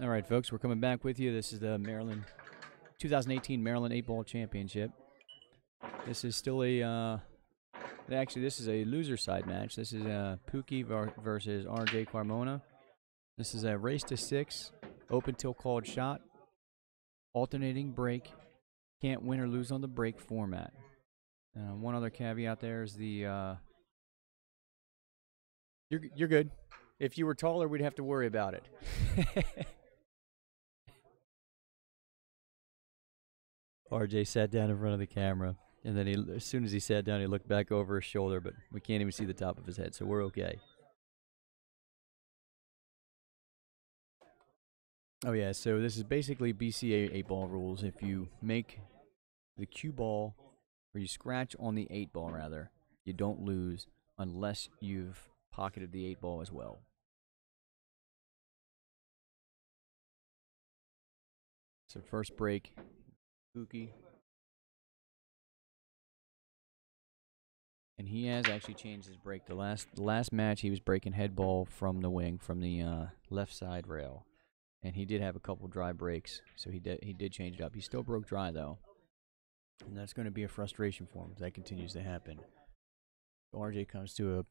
All right, folks, we're coming back with you. This is the 2018 Maryland 8-Ball Championship. This is still actually, this is a loser side match. This is Pookie versus RJ Carmona. This is a race to 6, open till called shot, alternating break, can't win or lose on the break format. One other caveat there is you're good. If you were taller, we'd have to worry about it. RJ sat down in front of the camera, and then as soon as he sat down, he looked back over his shoulder, but we can't even see the top of his head, so we're okay. Oh yeah, so this is basically BCA 8-ball rules. If you make the cue ball, or you scratch on the 8-ball rather, you don't lose unless you've pocketed the 8-ball as well. So first break, Pookie. And he has actually changed his break. The last match, he was breaking head ball from the wing, from the left side rail. And he did have a couple dry breaks, so he did change it up. He still broke dry, though. And that's going to be a frustration for him if that continues to happen. So RJ comes to a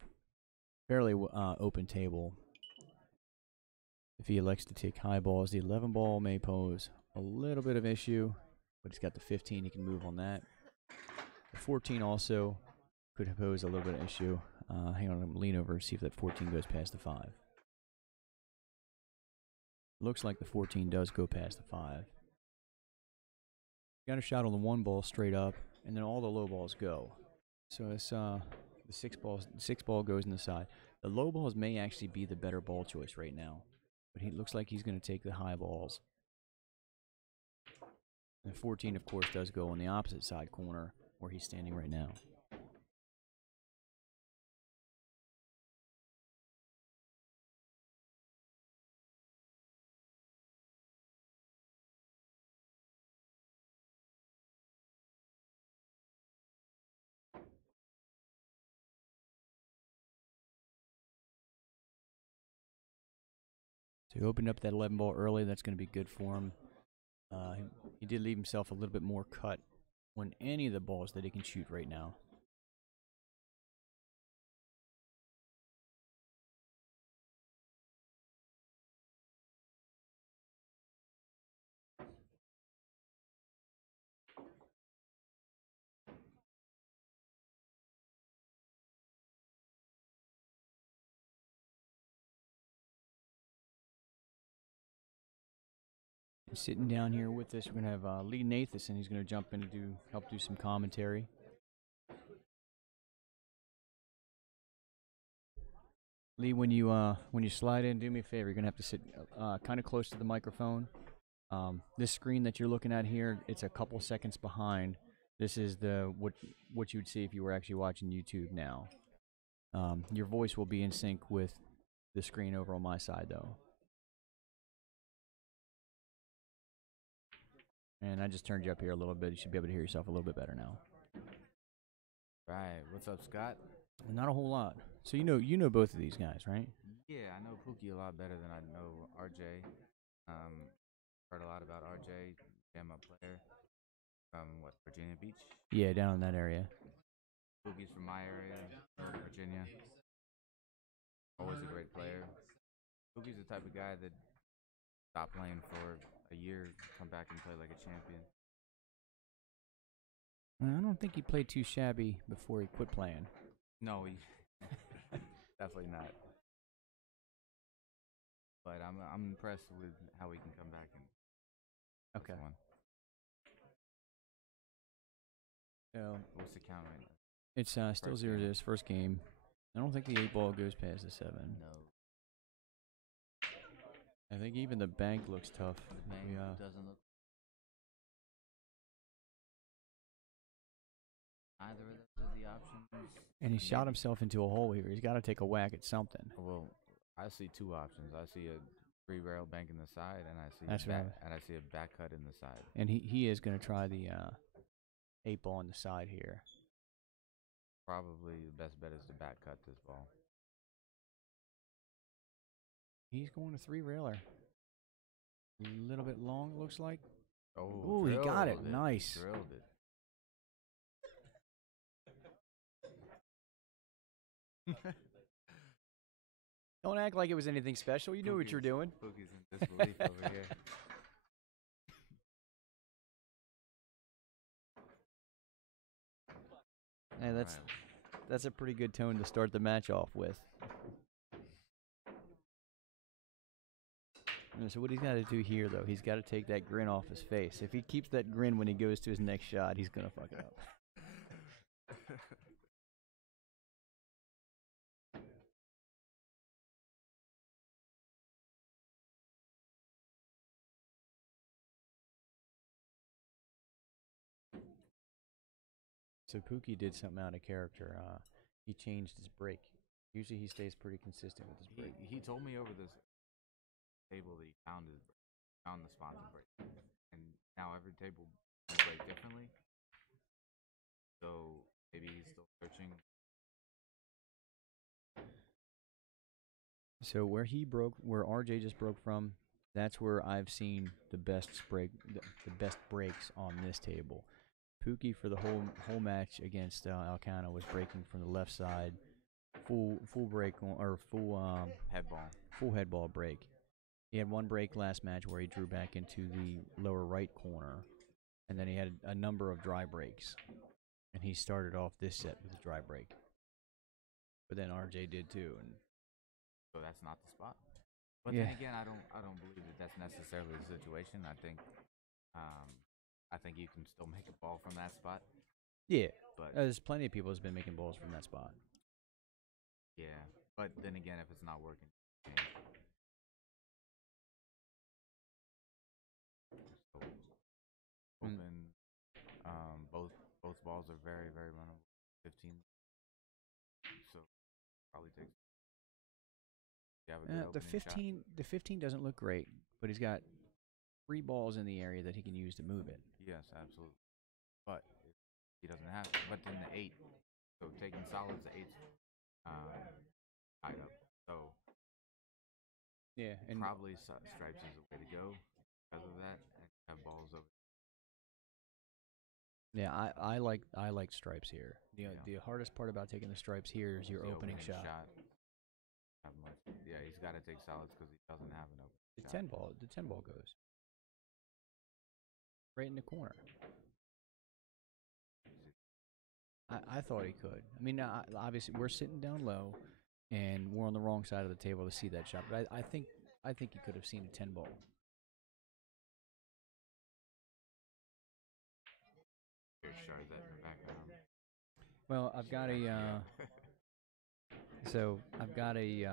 fairly open table. If he elects to take high balls, the 11 ball may pose a little bit of issue, but he's got the 15, he can move on that. The 14 also could pose a little bit of issue. Hang on, I'm going to lean over and see if that 14 goes past the 5. Looks like the 14 does go past the 5. Got a shot on the 1 ball straight up, and then all the low balls go. So it's the 6 ball goes in the side. The low balls may actually be the better ball choice right now, but he looks like he's going to take the high balls. And 14, of course, does go on the opposite side corner where he's standing right now. So he opened up that 11 ball early. That's going to be good for him. He did leave himself a little bit more cut on any of the balls that he can shoot right now. He's sitting down here with us. We're going to have Lee Nathanson. He's going to jump in to help do some commentary. Lee, when you slide in, do me a favor. You're going to have to sit kind of close to the microphone. This screen that you're looking at here, it's a couple seconds behind. This is what you would see if you were actually watching YouTube now. Your voice will be in sync with the screen over on my side, though. And I just turned you up here a little bit. You should be able to hear yourself a little bit better now. Right. What's up, Scott? Not a whole lot. So you know both of these guys, right? Yeah, I know Pookie a lot better than I know RJ. Heard a lot about RJ, jam up player from Virginia Beach. Yeah, down in that area. Pookie's from my area, Northern Virginia. Always a great player. Pookie's the type of guy that stop playing for a year, come back and play like a champion. I don't think he played too shabby before he quit playing. No, he definitely not. But I'm impressed with how he can come back and okay. So what's the count right now? It's still 0-0 his first game. I don't think the 8-ball goes past the 7. No. I think even the bank looks tough. The bank doesn't look. Either of those are the options. And he shot himself into a hole here. He's got to take a whack at something. Well, I see two options. I see a free rail bank in the side, and I see and I see a back cut in the side. And he is going to try the 8-ball on the side here. Probably the best bet is to back cut this ball. He's going to 3-railer. A little bit long, it looks like. Oh, Ooh, he got it. Nice. Drilled it. Don't act like it was anything special. You knew what you're doing. Pookie's in disbelief over here. And that's a pretty good tone to start the match off with. So what he's got to do here, though, he's got to take that grin off his face. If he keeps that grin when he goes to his next shot, he's gonna fuck it up. So Pookie did something out of character. He changed his break. Usually he stays pretty consistent with his break. He told me over this table that he found the spot to break, and now every table will break differently. So maybe he's still searching. So where RJ just broke from, that's where I've seen the best breaks on this table. Pookie for the whole match against Alcana was breaking from the left side, full break or full head ball break. He had one break last match where he drew back into the lower right corner, and then he had a number of dry breaks, and he started off this set with a dry break. But then RJ did too, and so that's not the spot. But then again, I don't believe that that's necessarily the situation. I think you can still make a ball from that spot. Yeah, but there's plenty of people who's been making balls from that spot. Yeah, but then again, if it's not working, so open. Both balls are very runnable. 15. So probably takes. The 15 shot. The 15 doesn't look great, but he's got 3 balls in the area that he can use to move it. Yes, absolutely. But he doesn't have. But then the 8. So taking solids, the 8's tied up. So yeah, and probably stripes is the way to go because of that, and have balls over. Yeah, I like stripes here. The hardest part about taking the stripes here is your opening shot. Yeah, he's got to take solids because he doesn't have an open The shot. 10 ball goes right in the corner. I thought he could. I mean, obviously we're sitting down low, and we're on the wrong side of the table to see that shot. But I think he could have seen a 10 ball. Here's that in the background. Well, I've got a so I've got a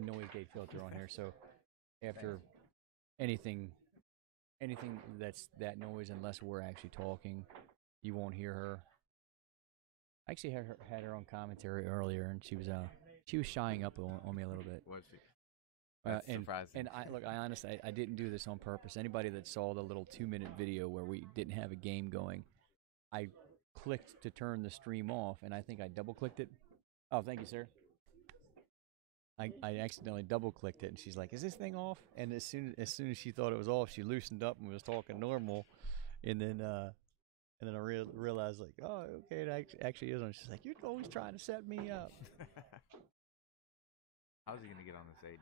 noise gate filter on here. So after anything that's that noise, unless we're actually talking, you won't hear her. I actually had her on commentary earlier, and she was shying up on me a little bit. Was she? That's surprising. And I honestly I didn't do this on purpose. Anybody that saw the little 2-minute video where we didn't have a game going, I clicked to turn the stream off, and I think I double clicked it. Oh, thank you, sir. I accidentally double clicked it, and she's like, "Is this thing off?" And as soon as she thought it was off, she loosened up and was talking normal, and then I realized like, oh, okay, it actually is on. She's like, "You're always trying to set me up." How's he gonna get on this 8?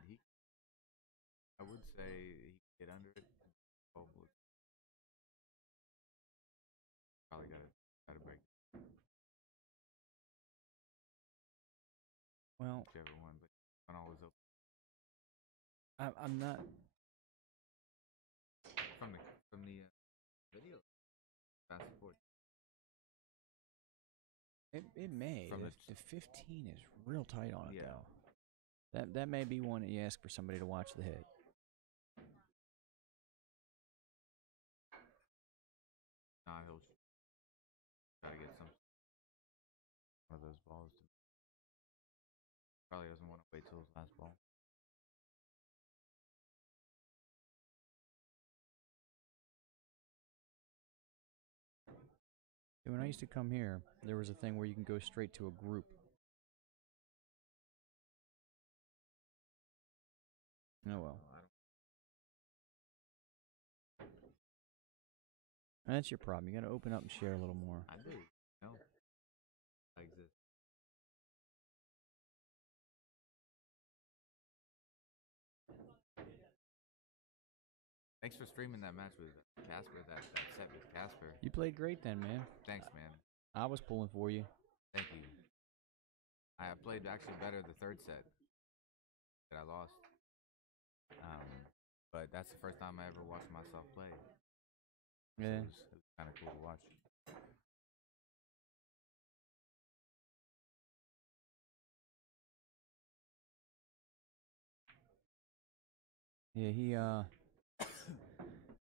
I would say he could get under it. Probably got to break. Well, whichever one, but one always open. I'm not from the video. Fast forward. It may. The 15 is real tight on it though. That may be one that you ask for somebody to watch the hit. Nah, he'll try to get one of those balls. Probably doesn't want to wait till his last ball. When I used to come here, there was a thing where you can go straight to a group. Oh well. That's your problem. You got to open up and share a little more. I do. No. I exist. Thanks for streaming that match with Casper, that set with Casper. You played great then, man. Thanks, man. I was pulling for you. Thank you. I played actually better the third set that I lost. But that's the first time I ever watched myself play. Yeah. So it was kind of cool to watch. Yeah,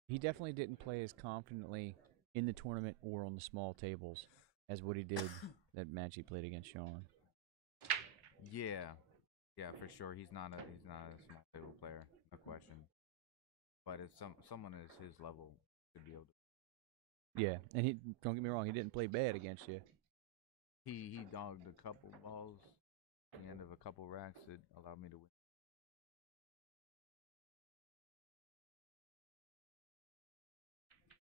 he definitely didn't play as confidently in the tournament or on the small tables as what he did that match he played against Sean. Yeah, for sure. He's not a small table player, no question. But it's someone at his level should be able to. Yeah, and he don't get me wrong, he didn't play bad against you. He dogged a couple balls at the end of a couple racks that allowed me to win.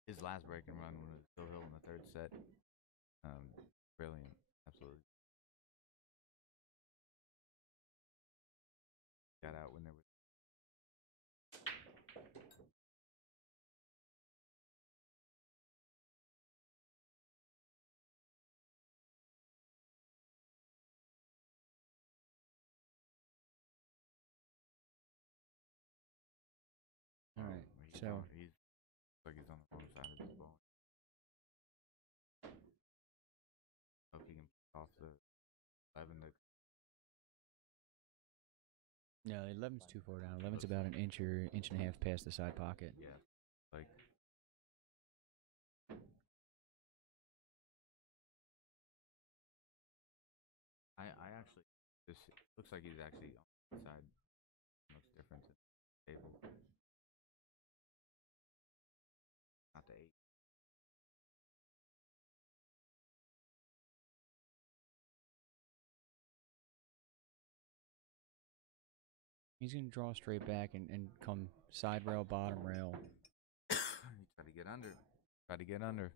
His last breaking run was Bill Hill in the third set. Brilliant, absolutely. Got out when there was. All right, so he's like he's on the wrong side of this ball. Hope he can pull off the 11 to. No, 11's too far down. 11's about an inch or inch and a half past the side pocket. Yeah, like. I actually, this looks like he's actually on the side. Looks different to the table. Not the 8. He's going to draw straight back and come side rail, bottom rail. He tried to get under. Tried to get under.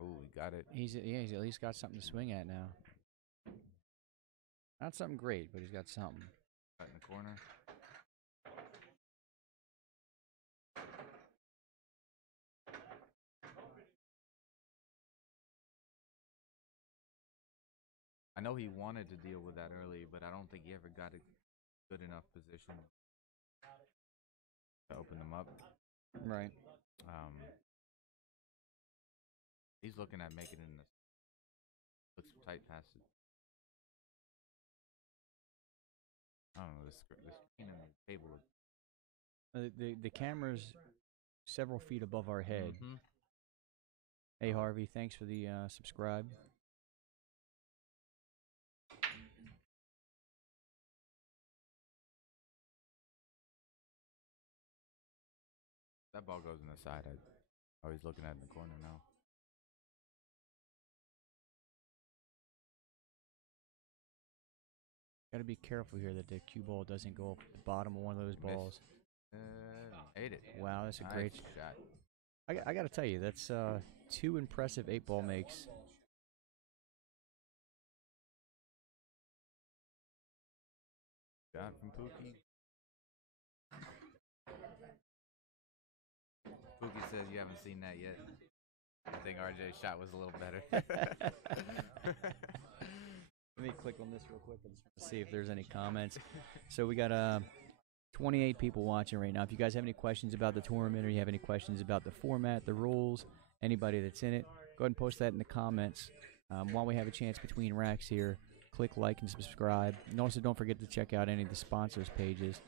Oh, he got it. He's at least got something to swing at now. Not something great, but he's got something. Right in the corner. I know he wanted to deal with that early, but I don't think he ever got a good enough position to open them up. Right. He's looking at making it in this. Looks tight past it. I don't know, the screen and the table. The camera's several feet above our head. Mm-hmm. Hey, Harvey, thanks for the subscribe. That ball goes in the side. He's looking at it in the corner now. Got to be careful here that the cue ball doesn't go off the bottom of one of those balls. Ate it. Wow, that's a great shot. I got to tell you, that's 2 impressive 8-ball makes. Shot from Pookie. Pookie says you haven't seen that yet. I think RJ's shot was a little better. Let me click on this real quick and see if there's any comments. So we got 28 people watching right now. If you guys have any questions about the tournament or you have any questions about the format, the rules, anybody that's in it, go ahead and post that in the comments. While we have a chance between racks here, click like and subscribe. And also don't forget to check out any of the sponsors pages.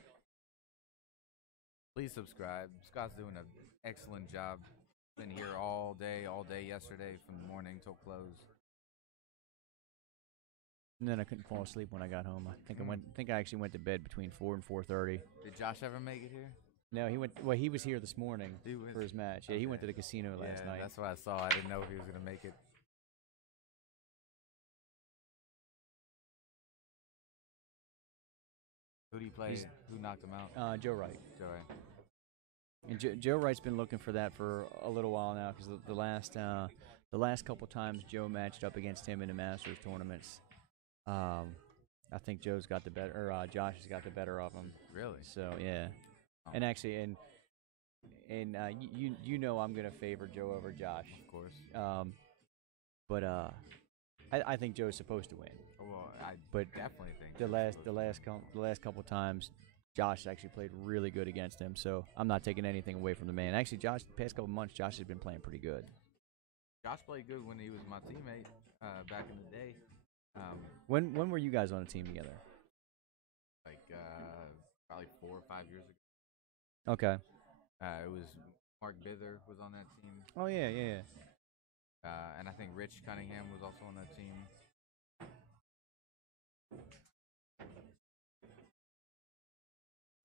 Please subscribe. Scott's doing an excellent job. Been here all day yesterday from morning till close. And then I couldn't fall asleep when I got home. I think I actually went to bed between 4 and 4:30. Did Josh ever make it here? No, he went. Well, he was here this morning for his match. Yeah, he went to the casino last night. That's what I saw. I didn't know if he was gonna make it. Who did he play? Who knocked him out? Joe Wright. Joe Wright. And Joe Wright's been looking for that for a little while now because the last couple times Joe matched up against him in the Masters tournaments, I think Joe's got the better, or Josh has got the better of him. Really? So yeah, and actually, and you know I'm gonna favor Joe over Josh, Of course. but I think Joe's supposed to win. Well, I But definitely think the last couple times, Josh actually played really good against him. So I'm not taking anything away from the man. Actually, Josh, the past couple months, Josh has been playing pretty good. Josh played good when he was my teammate back in the day. When were you guys on a team together? Like probably 4 or 5 years ago. Okay. It was Mark Bither was on that team. Oh yeah. And I think Rich Cunningham was also on that team.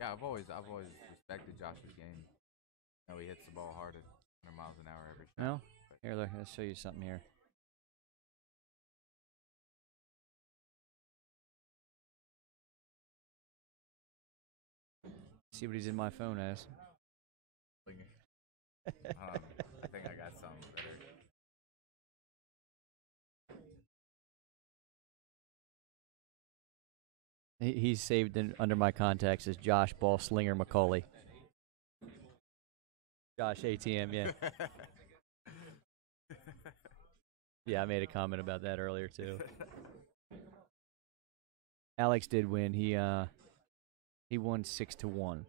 Yeah, I've always respected Josh's game. You know, he hits the ball hard at 100 miles an hour every shot. No. Here, look, let's show you something here. See what he's in my phone as. I think I got something better. He's saved under my contacts as Josh Ball Slinger McCauley. Josh ATM, yeah. Yeah, I made a comment about that earlier too. Alex did win. He won 6-1.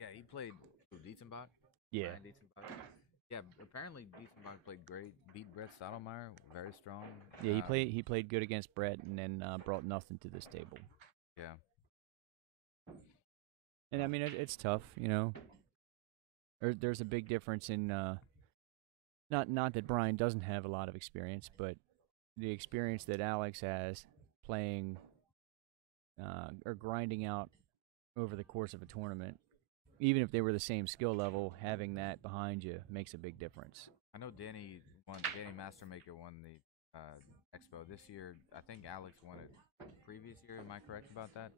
Yeah, he played Dietzenbach. Yeah. Brian Dietzenbach. Yeah, apparently Dietzenbach played great. Beat Brett Stottlemyre, very strong. Yeah, he played good against Brett and then brought nothing to this table. Yeah. And I mean it's tough, you know. There's a big difference in not that Brian doesn't have a lot of experience, but the experience that Alex has playing or grinding out over the course of a tournament, even if they were the same skill level, having that behind you makes a big difference. I know Danny Mastermaker won the Expo this year. I think Alex won it previous year. Am I correct about that?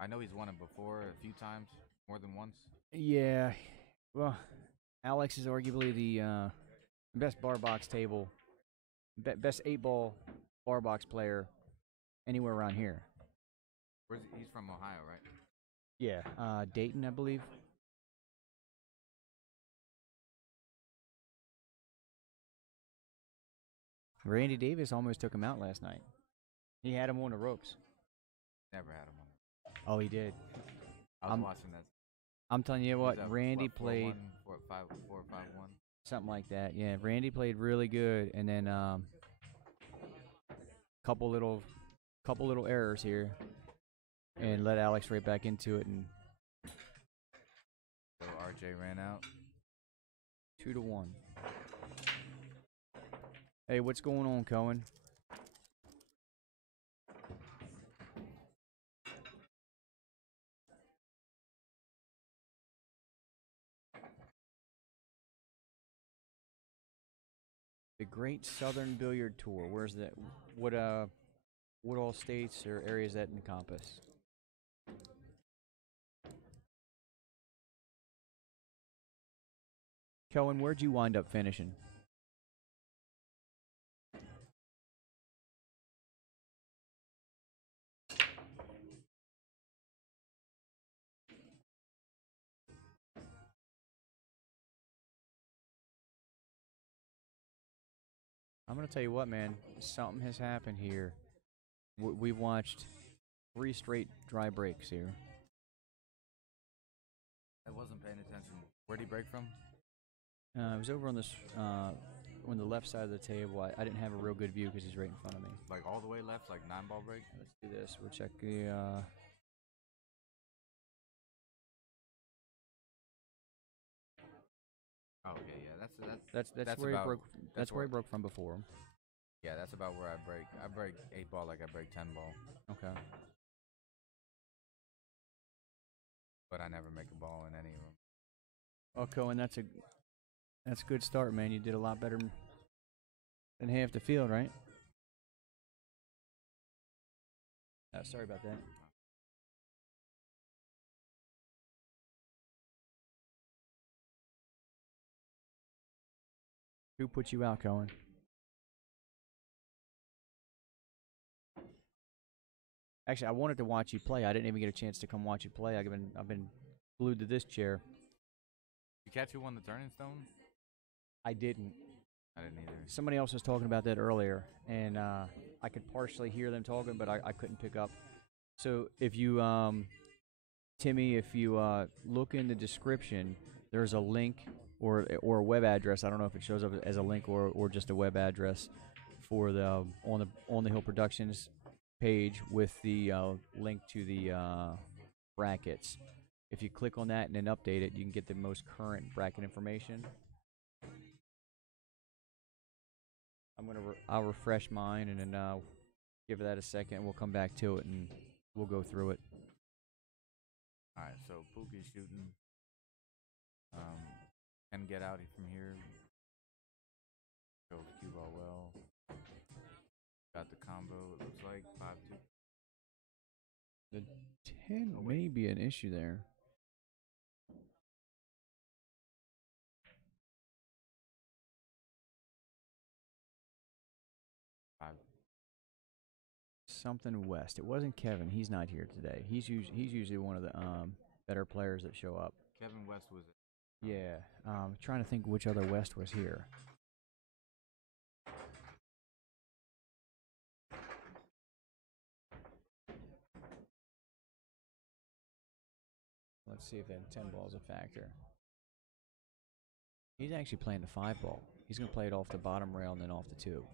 I know he's won it before a few times, more than once. Yeah, well, Alex is arguably the best bar box table, best 8-ball bar box player anywhere around here. He's from Ohio, right? Yeah, Dayton, I believe. Randy Davis almost took him out last night. He had him on the ropes. Never had him on. Oh, he did. I was watching that. I'm telling you what, Up, Randy 4-1, played 4-5-1, something like that. Yeah, Randy played really good, and then couple little errors here, and let Alex right back into it, and so RJ ran out 2-1. Hey, what's going on, Cohen? The Great Southern Billiard Tour. Where's that? What all states or areas that encompass? Cohen, where'd you wind up finishing? I'm gonna tell you what, man. Something has happened here. We've watched 3 straight dry breaks here. I wasn't paying attention. Where'd he break from? It was over on this on the left side of the table. I didn't have a real good view because he's right in front of me. Like all the way left, like 9-ball break? Let's do this. We'll check the. Oh, okay, yeah, That's where he broke. That's where he broke from before. Yeah, that's about where I break. I break 8-ball like I break 10-ball. Okay. But I never make a ball in any of them. Oh, Cohen, that's a good start, man. You did a lot better than half the field, right? Sorry about that. Who put you out, Cohen? Actually, I wanted to watch you play. I didn't even get a chance to come watch you play. I've been glued to this chair. You catch who won the Turning Stone? I didn't. I didn't either. Somebody else was talking about that earlier, and I could partially hear them talking, but I couldn't pick up. So if you, Timmy, if you look in the description, there's a link or a web address. I don't know if it shows up as a link or just a web address for the on the Hill Productions page with the link to the brackets. If you click on that and then update it, you can get the most current bracket information. I'll refresh mine and then give that a second. We'll come back to it and we'll go through it. All right, so Pookie's shooting. Can get out from here. Go cue ball well. Got the combo. It looks like 5-2. The 10 may be an issue there. Something West. It wasn't Kevin. He's not here today. He's usually one of the better players that show up. Kevin West was it? Yeah. Trying to think which other West was here. Let's see if that 10 ball is a factor. He's actually playing the 5 ball. He's going to play it off the bottom rail and then off the 2.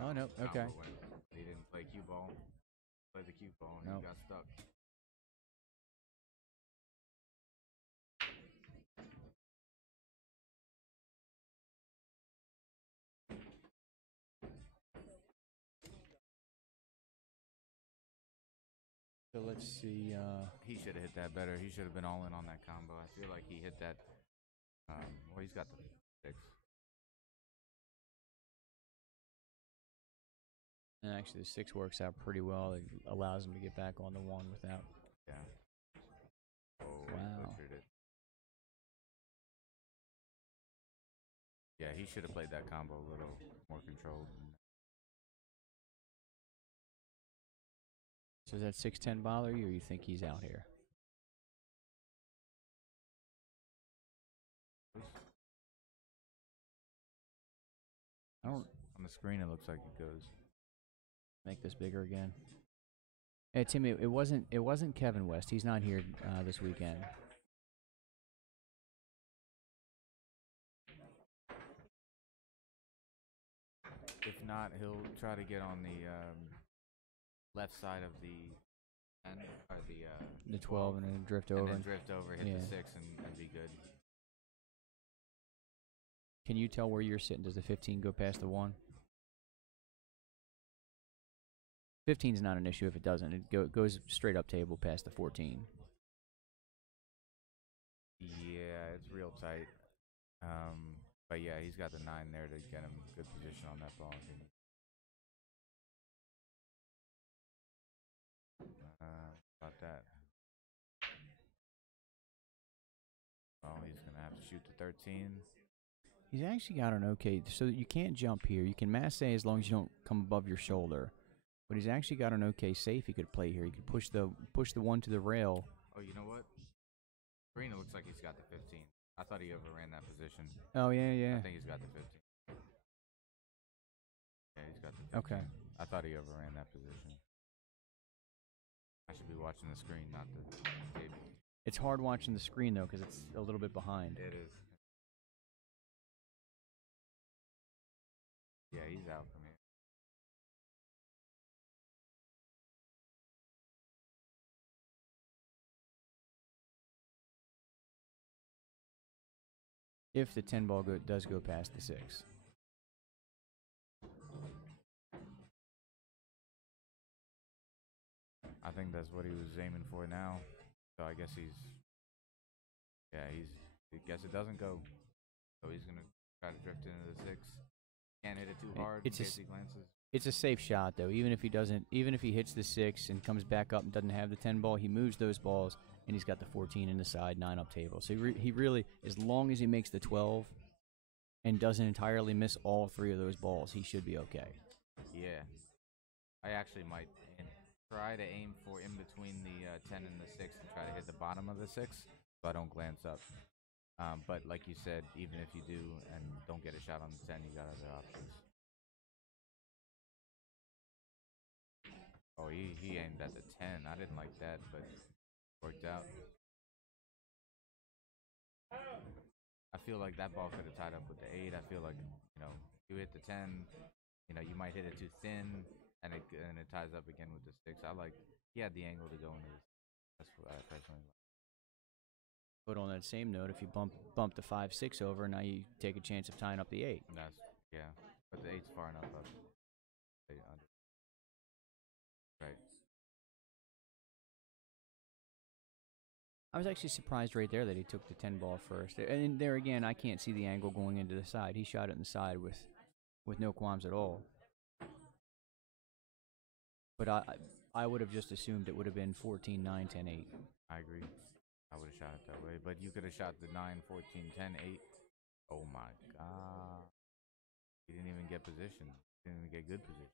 Oh, no. Okay. He didn't play cue ball. Played the cue ball and he got stuck. So let's see. He should have hit that better. He should have been all in on that combo. I feel like he hit that. Well, he's got the 6. And actually, the 6 works out pretty well. It allows him to get back on the 1 without. Yeah. Oh, wow. butchered it. Yeah, he should have played that combo a little more controlled. So does that 6-10 bother you, or you think he's out here? I don't. On the screen, it looks like it goes. Make this bigger again. Hey Timmy, it wasn't Kevin West. He's not here this weekend. If not, he'll try to get on the left side of the 10 or the 12 and then drift over. And then drift over, hit the 6, and be good. Can you tell where you're sitting? Does the 15 go past the 1? 15 is not an issue if it doesn't. It goes straight up table past the 14. Yeah, it's real tight. But yeah, he's got the 9 there to get him good position on that ball. About that. Oh, he's gonna have to shoot the 13. He's actually got an okay. So you can't jump here. You can masse as long as you don't come above your shoulder. But he's actually got an okay safe he could play here. He could push the 1 to the rail. Oh, you know what? Green, it looks like he's got the 15. I thought he overran that position. Oh, yeah. I think he's got the 15. Yeah, he's got the 15. Okay. I thought he overran that position. I should be watching the screen, not the table. It's hard watching the screen, though, because it's a little bit behind. It is. Yeah, he's out from here. If the 10 ball does go past the 6. I think that's what he was aiming for now. So I guess I guess it doesn't go. So he's going to try to drift into the 6. Can't hit it too hard in case he glances. It's a safe shot, though. Even if he hits the 6 and comes back up and doesn't have the 10 ball, he moves those balls and he's got the 14 in the side, 9 up table. So he really, as long as he makes the 12 and doesn't entirely miss all 3 of those balls, he should be okay. Yeah. I actually might try to aim for in between the 10 and the 6 and try to hit the bottom of the 6 so I don't glance up. But like you said, even if you do and don't get a shot on the 10, you got other options. Oh, he aimed at the 10. I didn't like that, but worked out. I feel like that ball could have tied up with the 8. I feel like, you hit the 10, you might hit it too thin, and it ties up again with the 6. He had the angle to go into this. That's what I personally like. But on that same note, if you bump the 5-6 over, now you take a chance of tying up the 8. Yeah, but the 8's far enough up. Right. I was actually surprised right there that he took the 10 ball first. And there again, I can't see the angle going into the side. He shot it in the side with no qualms at all. But I would have just assumed it would have been 14, 9, 10, 8. I agree. I would have shot it that way. But you could have shot the 9, 14, 10, 8. Oh my God. He didn't even get position. He didn't even get good position.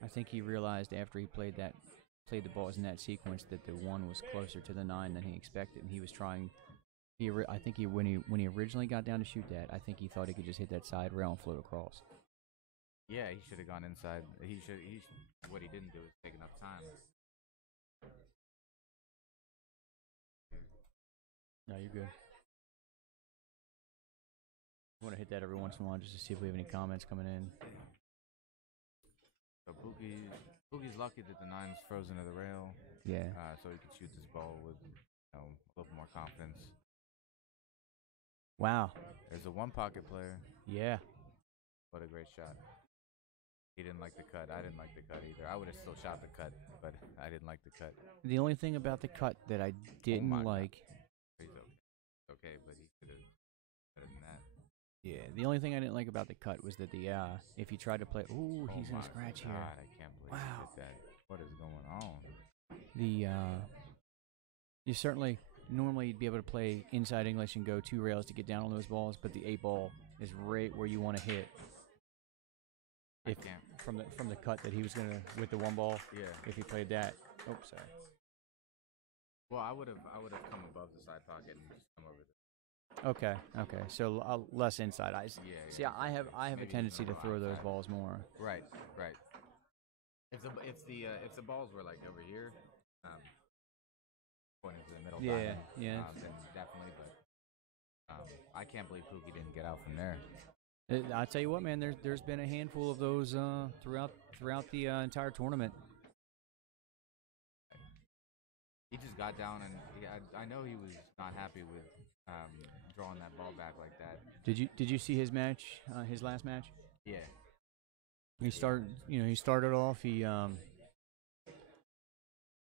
I think he realized after he played the balls in that sequence that the 1 was closer to the 9 than he expected, and he was trying. I think when he originally got down to shoot that, I think he thought he could just hit that side rail and float across. Yeah, he should have gone inside. What he didn't do is take enough time. No, you're good. I want to hit that every once in a while just to see if we have any comments coming in. So Pookie's lucky that the 9's frozen to the rail. Yeah. So he could shoot this ball with a little more confidence. Wow. There's a 1 pocket player. Yeah. What a great shot. He didn't like the cut. I didn't like the cut either. I would have still shot the cut, but I didn't like the cut. The only thing about the cut that I didn't like. He's okay, but he could have better than that. Yeah, the only thing I didn't like about the cut was that if he tried to play, he's gonna scratch God, here. I can't believe he did that. What is going on? You certainly normally you'd be able to play inside English and go 2 rails to get down on those balls, but the 8 ball is right where you want to hit. From the cut that he was gonna with the 1 ball. Yeah. If he played that. Oh, sorry. Well, I would have come above the side pocket and just come over there. Okay. So less inside. See, I have a tendency to throw those balls more. Right. If the balls were like over here, pointing to the middle. Yeah. Then definitely. But I can't believe Pookie didn't get out from there. I'll tell you what, man. There's been a handful of those throughout the entire tournament. He just got down, and I know he was not happy with drawing that ball back like that. Did you see his match? His last match? Yeah. He started off. He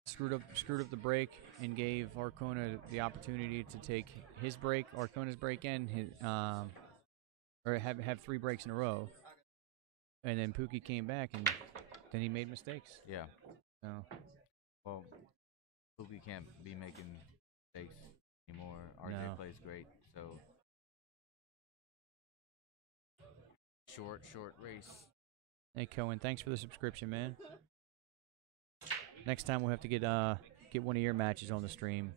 screwed up the break and gave Arcona the opportunity to take his break, Arcona's break, and or have 3 breaks in a row. And then Pookie came back, and then he made mistakes. Yeah. So. Well, Pookie can't be making mistakes anymore. RJ plays great, so short race. Hey Cohen, thanks for the subscription, man. Next time we'll have to get one of your matches on the stream.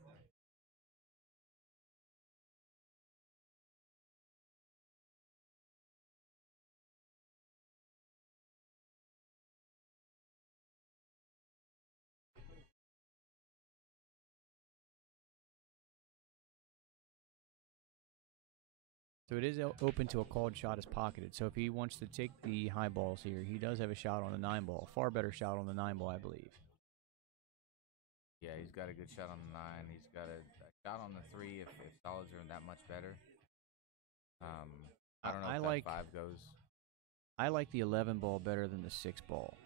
So it is open to a called shot as pocketed. So if he wants to take the high balls here, he does have a shot on the 9 ball. Far better shot on the 9 ball, I believe. Yeah, he's got a good shot on the 9. He's got a shot on the 3 if solids are that much better. I don't know if that 5 goes. I like the 11 ball better than the 6 ball.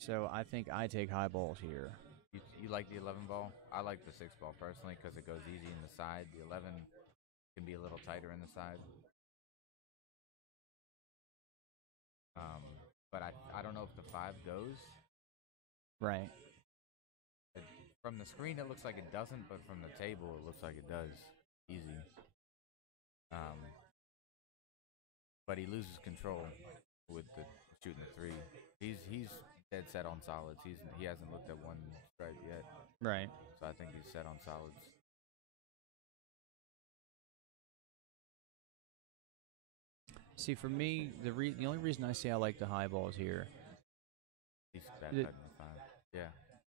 So I think I take high balls here. You like the 11 ball? I like the 6 ball personally because it goes easy in the side. The 11 can be a little tighter in the side. But I don't know if the 5 goes. Right. It, from the screen, it looks like it doesn't, but from the table, it looks like it does. Easy. Um, but he loses control with the shooting the three. He's dead set on solids. He hasn't looked at one stripe yet, Right. so I think he's set on solids. See, for me, the only reason I say I like the high balls here, He's bad the, putting the five. Yeah.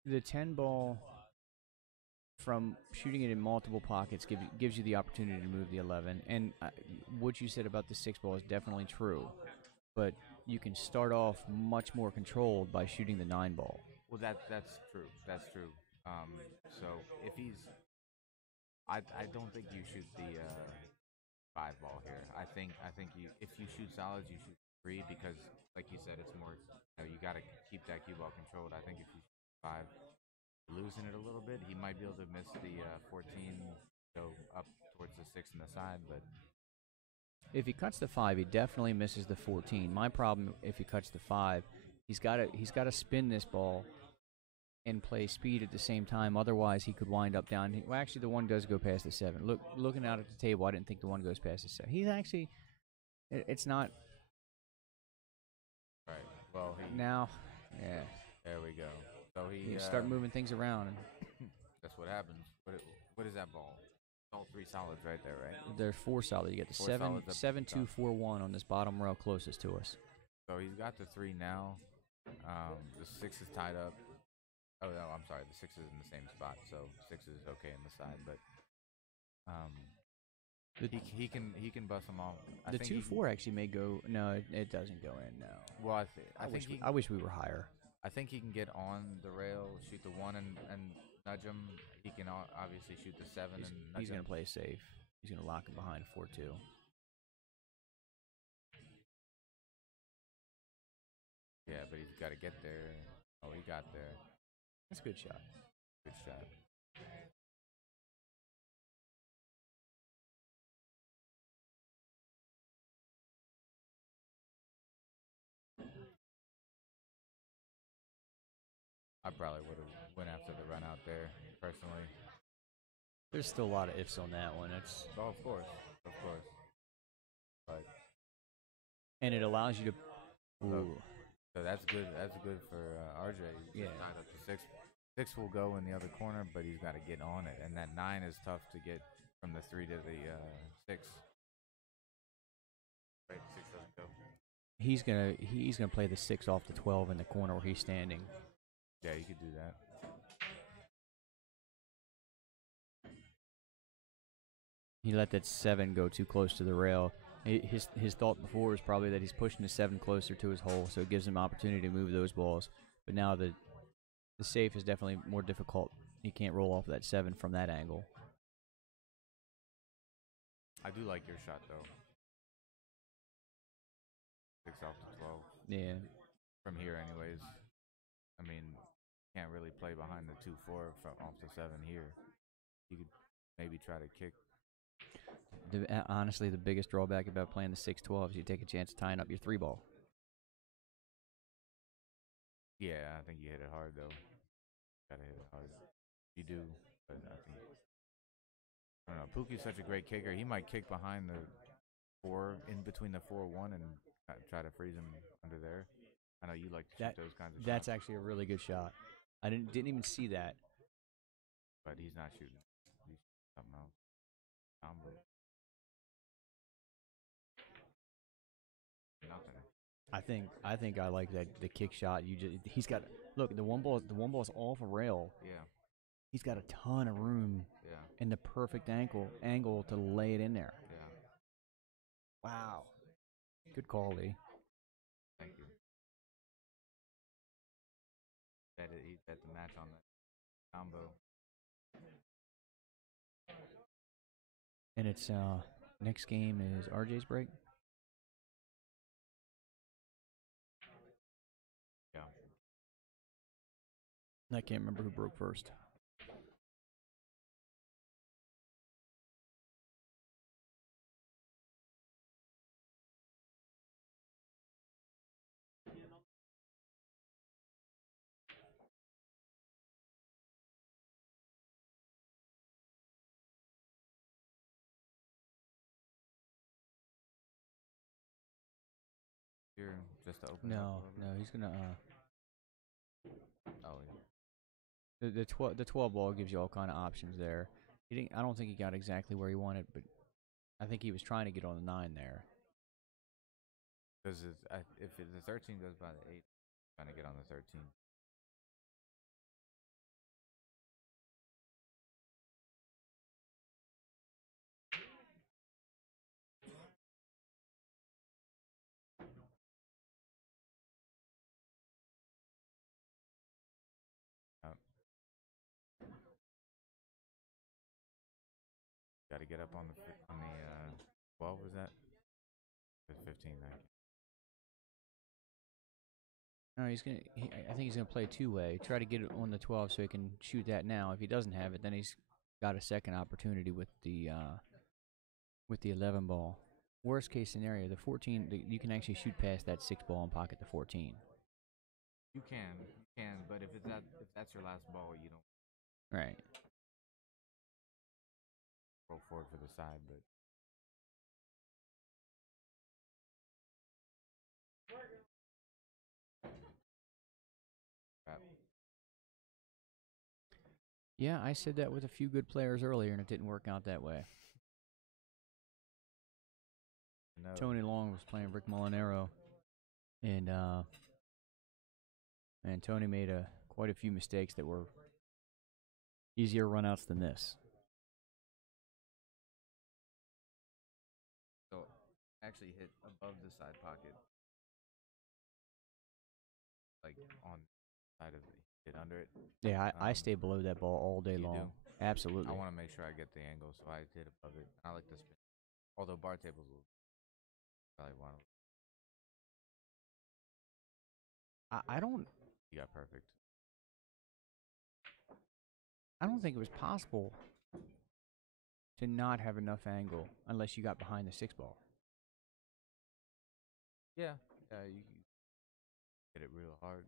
the 10 ball from shooting it in multiple pockets gives you the opportunity to move the 11. And what you said about the 6 ball is definitely true. But you can start off much more controlled by shooting the 9 ball. Well, that's true. That's true. So if he's, I don't think you shoot the five ball here. I think you if you shoot solids, you shoot three because, like you said, it's more. You got to keep that cue ball controlled. I think if you shoot five, losing it a little bit, he might be able to miss the 14, go up towards the six and the side, but If he cuts the 5, he definitely misses the 14. My problem, if he cuts the 5, he's got to spin this ball and play speed at the same time. Otherwise, he could wind up down. Well, actually, the one does go past the 7. Looking out at the table, I didn't think the one goes past the 7. He's actually, it's not right. Well, now. Yeah, there we go. So he you start moving things around, and that's what happens. What is that ball? All three solids right there, right? there's 4 solid. You get the Four 7, solids up 7, top. 2, 4, 1 on this bottom row closest to us. So he's got the three now. The six is tied up. Oh no, I'm sorry. The six is in the same spot, so six is okay in the side, but he can bust them off. The 2-4 actually may go. No, it doesn't go in. No. Well, I wish we were higher. I think he can get on the rail, shoot the one, and nudge him. He can obviously shoot the seven and nudge He's going him. to play safe. He's going to lock him behind 4-2. Yeah, but he's got to get there. Oh, he got there. That's a good shot. Good shot. I probably would have went after the run out there personally. There's still a lot of ifs on that one. Oh, of course, but and it allows you to. Ooh. So that's good. That's good for RJ. He's Yeah. tied up to six. Six will go in the other corner, but he's got to get on it, and that nine is tough to get from the three to the six. Right, six doesn't go. He's gonna play the 6 off the 12 in the corner where he's standing. Yeah, you could do that. He let that 7 go too close to the rail. His thought before was probably that he's pushing the 7 closer to his hole, so it gives him opportunity to move those balls. But now the safe is definitely more difficult. He can't roll off that 7 from that angle. I do like your shot though. Six off the 12. Yeah. From here, anyways. I mean, can't really play behind the 2-4 from off the 7 here. You could maybe try to kick. Honestly, the biggest drawback about playing the 6-12 is you take a chance of tying up your 3 ball. Yeah, I think you hit it hard though. Gotta hit it hard. You do, but I think I don't know. Pookie's such a great kicker. He might kick behind the 4, in between the 4-1, and try to freeze him under there. I know you like to shoot those kinds of shots. That's actually a really good shot. I didn't even see that. But he's not shooting. He's shooting something else. Combo. Nothing. I think I like that the kick shot. He's got look the one ball's off a rail. Yeah. He's got a ton of room. Yeah. And the perfect angle to lay it in there. Yeah. Wow. Good call, Lee. Thank you. He bet the match on the combo. And it's next game is RJ's break. Yeah. I can't remember who broke first. just to open it up a No, little bit? no, he's gonna. Oh, yeah. The 12 ball gives you all kind of options there. He didn't. I don't think he got exactly where he wanted, but I think he was trying to get on the 9 there. Because if the 13 goes by the 8, trying to get on the 13. Oh, got to get up on the 12. Was that? It was 15 there. No, he's gonna. I think he's gonna play two-way. Try to get it on the 12 so he can shoot that now. If he doesn't have it, then he's got a second opportunity with the 11 ball. Worst case scenario, the 14. You can actually shoot past that 6 ball and pocket the 14. You can, but if that's your last ball, you don't Right. roll forward for the side. But crap. Yeah, I said that with a few good players earlier, and it didn't work out that way. No. Tony Long was playing Rick Molinaro, and Tony made quite a few mistakes that were easier runouts than this. So actually hit above the side pocket, like on the side of it. Hit under it. Yeah, I stay below that ball all day You long. do? Absolutely. I want to make sure I get the angle, so I hit above it. I like the spin. Although bar tables will probably want to. I don't. You got perfect. I don't think it was possible to not have enough angle unless you got behind the 6 ball. Yeah. You hit it real hard.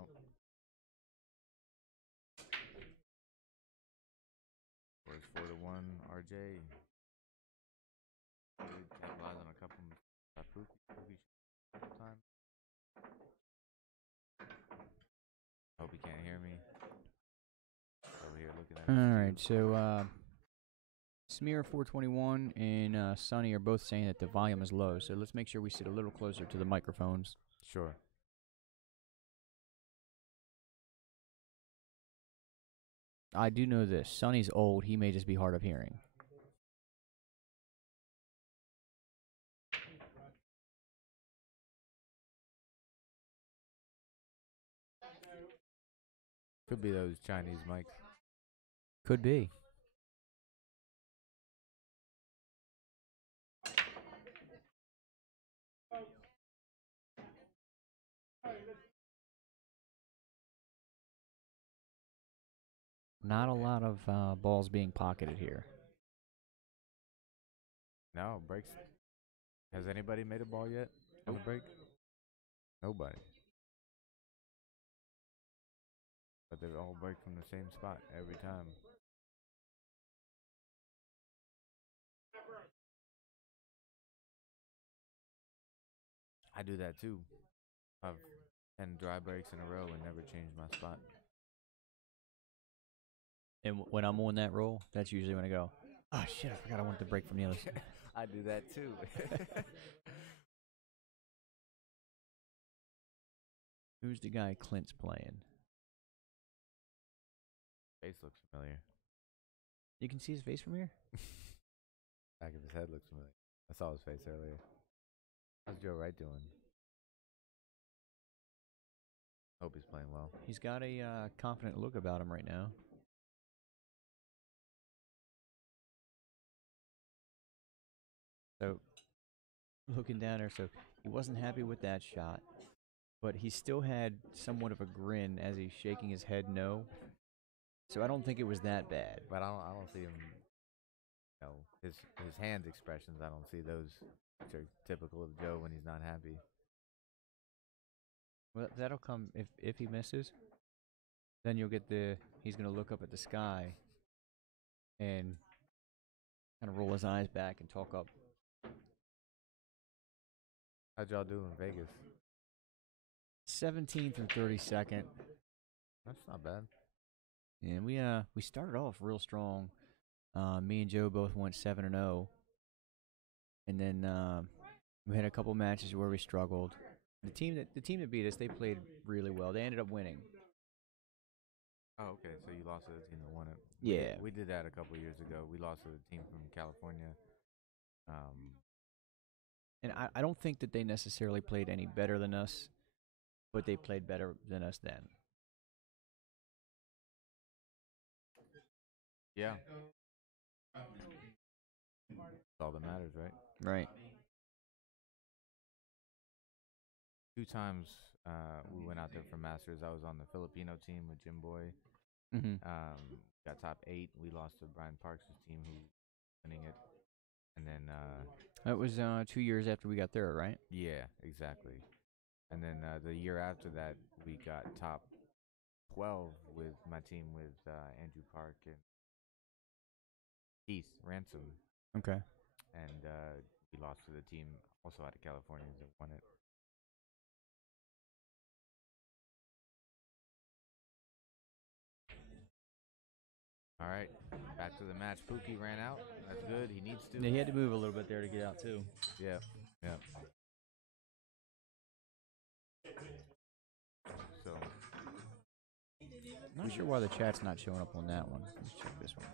Oh. Where's 4-1 RJ? Capitalize on a couple Pookie time. Hope he can't hear me. Over here looking at. All right, so Smear 421 and Sonny are both saying that the volume is low, so let's make sure we sit a little closer to the microphones. Sure. I do know this. Sonny's old. He may just be hard of hearing. Could be those Chinese mics. Could be. Not a lot of balls being pocketed here. No, breaks. Has anybody made a ball yet on the break? Nobody. But they all break from the same spot every time. I do that too. I've 10 dry breaks in a row and never changed my spot. And when I'm on that roll, that's usually when I go, oh, shit, I forgot I wanted to break from the other side. I do that too. Who's the guy Clint's playing? Face looks familiar. You can see his face from here? Back of his head looks familiar. I saw his face earlier. How's Joe Wright doing? Hope he's playing well. He's got a confident look about him right now. So, looking down there, so he wasn't happy with that shot, but he still had somewhat of a grin as he's shaking his head no. So I don't think it was that bad. But I don't see him. You know, his hand expressions. I don't see those Typical of Joe when he's not happy. Well, that'll come if he misses. Then you'll get the he's gonna look up at the sky and kind of roll his eyes back and talk up. How'd y'all do in Vegas? 17th and 32nd. That's not bad. And we started off real strong. Me and Joe both went 7-0, and then we had a couple matches where we struggled. The team that beat us, they played really well. They ended up winning. Oh, okay. So you lost to the team that won it. Yeah. We did that a couple years ago. We lost to the team from California. And I don't think that they necessarily played any better than us, but they played better than us then. Yeah. That's all that matters, right? Right. 2 times we went out there for Masters. I was on the Filipino team with Jim Boy. Mm-hmm. Got top 8. We lost to Brian Parks' team, who was winning it. And then that was 2 years after we got there, right? Yeah, exactly. And then the year after that, we got top 12 with my team with Andrew Park and Keith Ransom. Okay. And we lost to the team also out of California that won it. All right, back to the match. Pookie ran out. That's good. He needs to. Yeah, he had to move a little bit there to get out too. Yeah, yeah. So, Not sure why the chat's not showing up on that one. Let's check this one.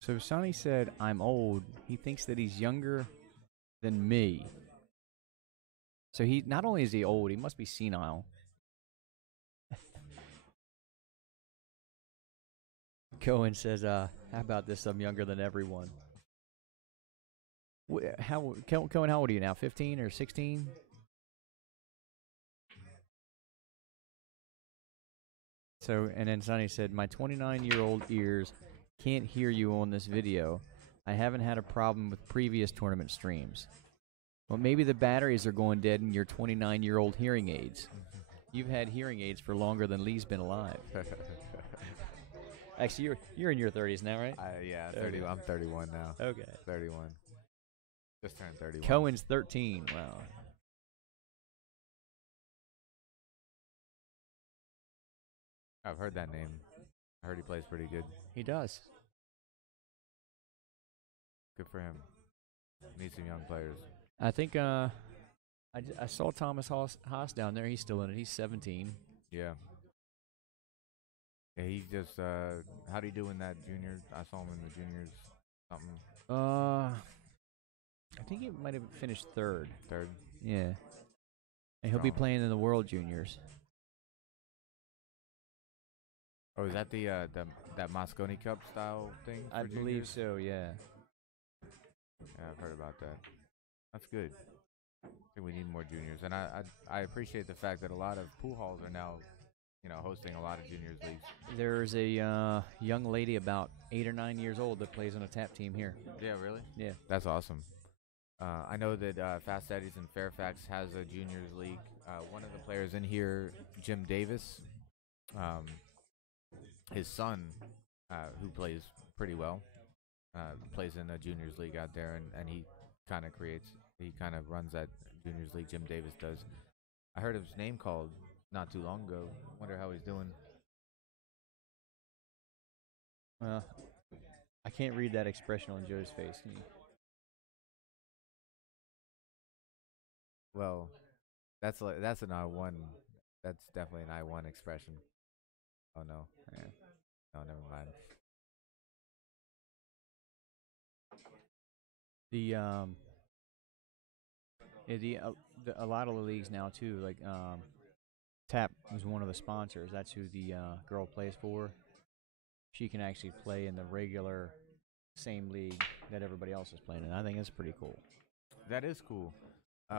So Sonny said, I'm old. He thinks that he's younger than me. So he not only is he old, he must be senile. Cohen says, how about this? I'm younger than everyone. Cohen, how old are you now? 15 or 16? So, and then Sonny said, my 29-year-old ears can't hear you on this video. I haven't had a problem with previous tournament streams. Well, maybe the batteries are going dead in your 29-year-old hearing aids. You've had hearing aids for longer than Lee's been alive. Actually, you're in your 30s now, right? Yeah, 30. I'm 31 now. Okay. 31. Just turned 31. Cohen's 13. Wow. I've heard that name. I heard he plays pretty good. He does. Good for him. Need some young players. I think I saw Thomas Haas down there. He's still in it. He's 17. Yeah. Yeah, he just how'd he do in that juniors? I saw him in the juniors something. I think he might have finished third. Third. Yeah. And he'll be playing in the World Juniors. Oh, is that the that Mosconi Cup style thing? I believe so, yeah. Yeah, I've heard about that. That's good. I think we need more juniors, and I appreciate the fact that a lot of pool halls are now, hosting a lot of juniors leagues. There's a young lady about 8 or 9 years old that plays on a tap team here. Yeah, really? Yeah. That's awesome. I know that Fast Eddie's in Fairfax has a juniors league. One of the players in here, Jim Davis, his son, who plays pretty well, plays in a juniors league out there, and he kind of runs that juniors league. Jim Davis does. I heard his name called not too long ago. Wonder how he's doing. Well, I can't read that expression on Joe's face. Can you? Well, that's an I1. That's definitely an I1 expression. Oh no. Yeah. No, never mind. A lot of the leagues now too, like Tap was one of the sponsors. That's who the girl plays for. She can actually play in the regular same league that everybody else is playing in. I think that's pretty cool. That is cool.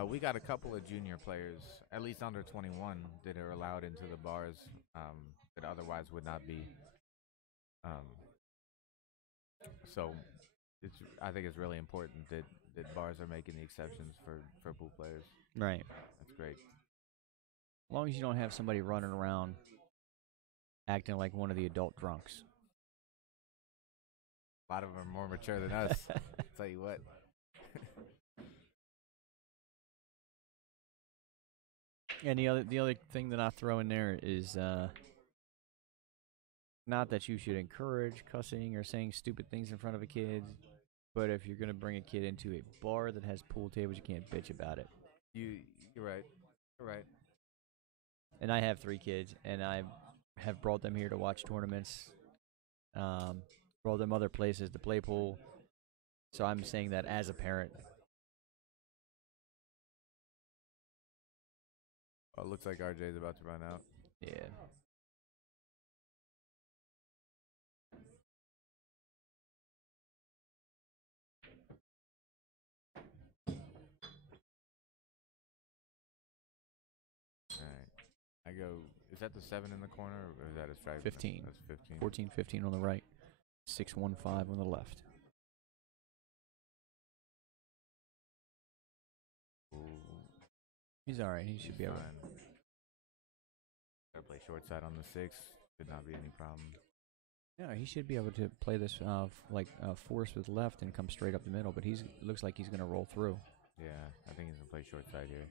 We got a couple of junior players, at least under 21, that are allowed into the bars that otherwise would not be. Um, so I think it's really important that bars are making the exceptions for pool players. Right. That's great. As long as you don't have somebody running around acting like one of the adult drunks. A lot of them are more mature than us. I'll tell you what. And the other thing that I throw in there is not that you should encourage cussing or saying stupid things in front of a kid, but if you're gonna bring a kid into a bar that has pool tables, you can't bitch about it. You're right. You're right. And I have 3 kids, and I have brought them here to watch tournaments, brought them other places to play pool. So I'm saying that as a parent. Oh, it looks like RJ's about to run out. Yeah. All right. I go. Is that the 7 in the corner, or is that a stripe? 15. That's 15. 14, 15 on the right. 6, 1, 5 on the left. Ooh, He's all right. He should be able to. fine. Gotta play short side on the 6. Should not be any problem. Yeah, he should be able to play this force with left and come straight up the middle. But looks like he's gonna roll through. Yeah, I think he's gonna play short side here.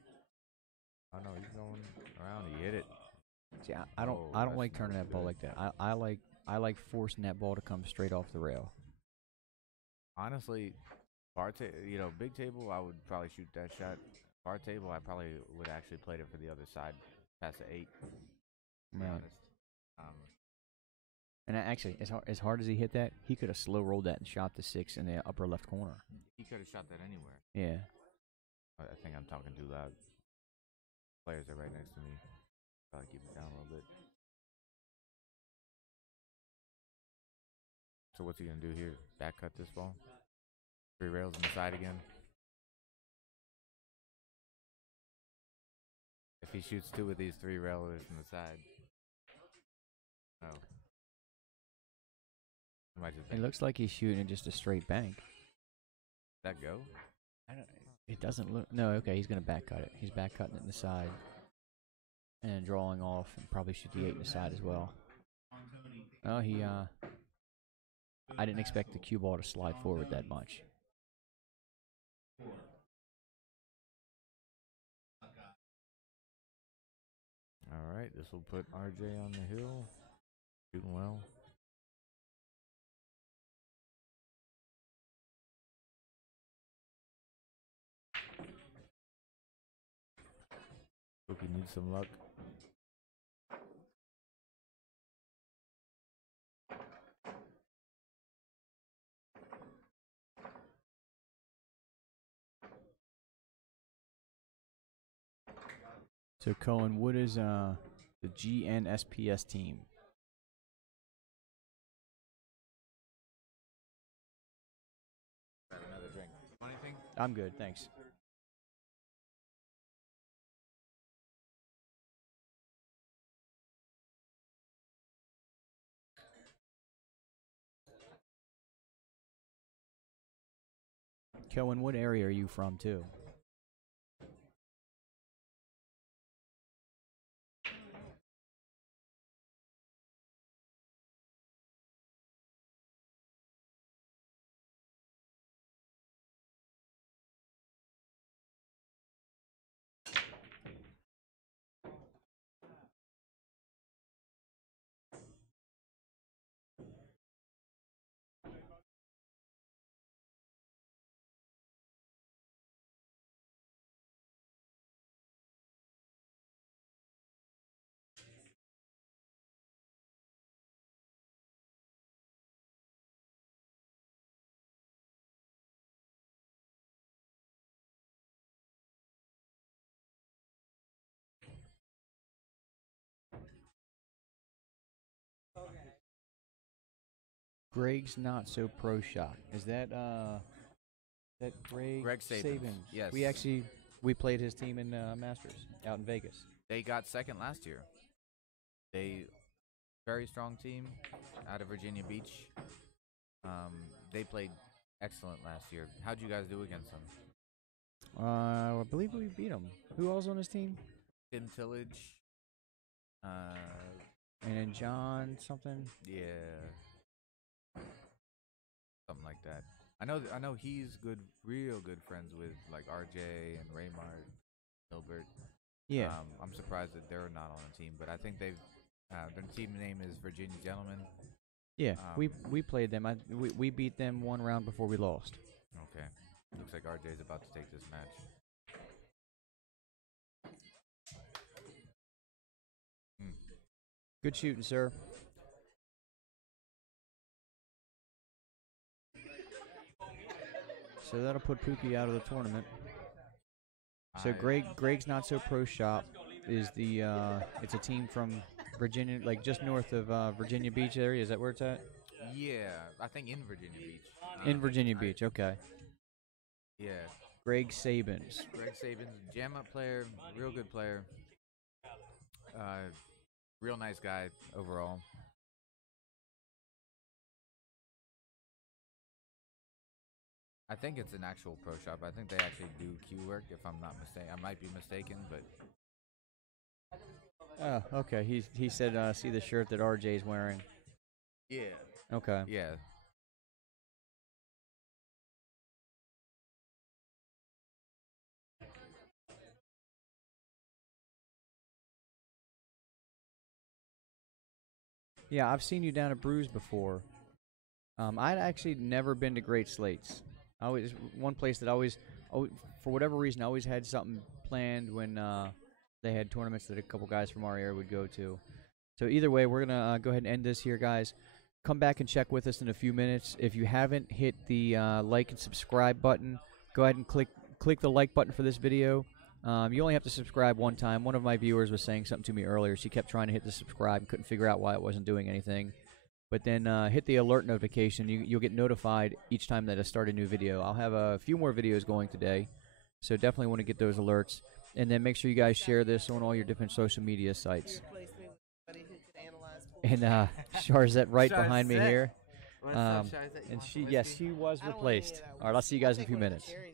Oh no, he's going around. He hit it. See, I don't that's like turning no that ball good. like that. I like forcing that ball to come straight off the rail. Honestly, big table, I would probably shoot that shot. Bar table, I probably would actually play it for the other side, past the 8. To be Right. honest. And actually, as hard as he hit that, he could have slow rolled that and shot the 6 in the upper left corner. He could have shot that anywhere. Yeah. I think I'm talking too loud. Players are right next to me. Probably keep it down a little bit. So what's he gonna do here? Back cut this ball? 3 rails on the side again. If he shoots 2 of these 3 railers on the side. No. He might just It looks like he's shooting just a straight bank. that go? It doesn't look. No, okay, he's gonna back cut it. He's back cutting it in the side, and drawing off, and probably shoot the 8 in the side as well. Oh, he. I didn't expect the cue ball to slide forward that much. All right, this will put RJ on the hill. Shooting well. Pookie needs some luck. So Cohen, what is the GNSPS team? Grab another drink. Anything? I'm good, thanks. Cohen, what area are you from too? Greg's Not So Pro Shot. Is that Greg Greg Sabins. Yes. We played his team in Masters out in Vegas. They got second last year. They very strong team out of Virginia Beach. They played excellent last year. How'd you guys do against them? I believe we beat him. Who else on his team? Tim Tillage. And then John something. Yeah, something like that. I know he's good, real good friends with like RJ and Raymart, Hilbert. Yeah. I'm surprised that they're not on the team, but I think they've their team name is Virginia Gentlemen. Yeah, we played them. We beat them one round before we lost. Okay, looks like RJ's about to take this match. Good shooting, sir. So that'll put Pookie out of the tournament. So Greg's Not So Pro Shop is the it's a team from Virginia, like just north of Virginia Beach area. Is that where it's at? Yeah, I think in Virginia Beach. In Virginia Beach, okay. Yeah. Greg Sabins. Greg Sabins, jam up player, real good player. Real nice guy overall. I think it's an actual pro shop. I think they actually do cue work, if I'm not mistaken. I might be mistaken, but Oh, okay. He said see the shirt that RJ's wearing. yeah. Okay. Yeah. Yeah, I've seen you down at Brews before. I'd actually never been to Great Slates. One place that always, for whatever reason, I always had something planned when they had tournaments that a couple guys from our area would go to. So either way, we're gonna go ahead and end this here, guys. Come back and check with us in a few minutes. If you haven't hit the like and subscribe button, go ahead and click the like button for this video. You only have to subscribe one time. One of my viewers was saying something to me earlier. She kept trying to hit the subscribe and couldn't figure out why it wasn't doing anything. But then hit the alert notification. You'll get notified each time that I start a new video. I'll have a few more videos going today, so definitely want to get those alerts. And then make sure you guys share this on all your different social media sites. And Charzette right behind me here. And she was replaced. All right, I'll see you guys in a few minutes.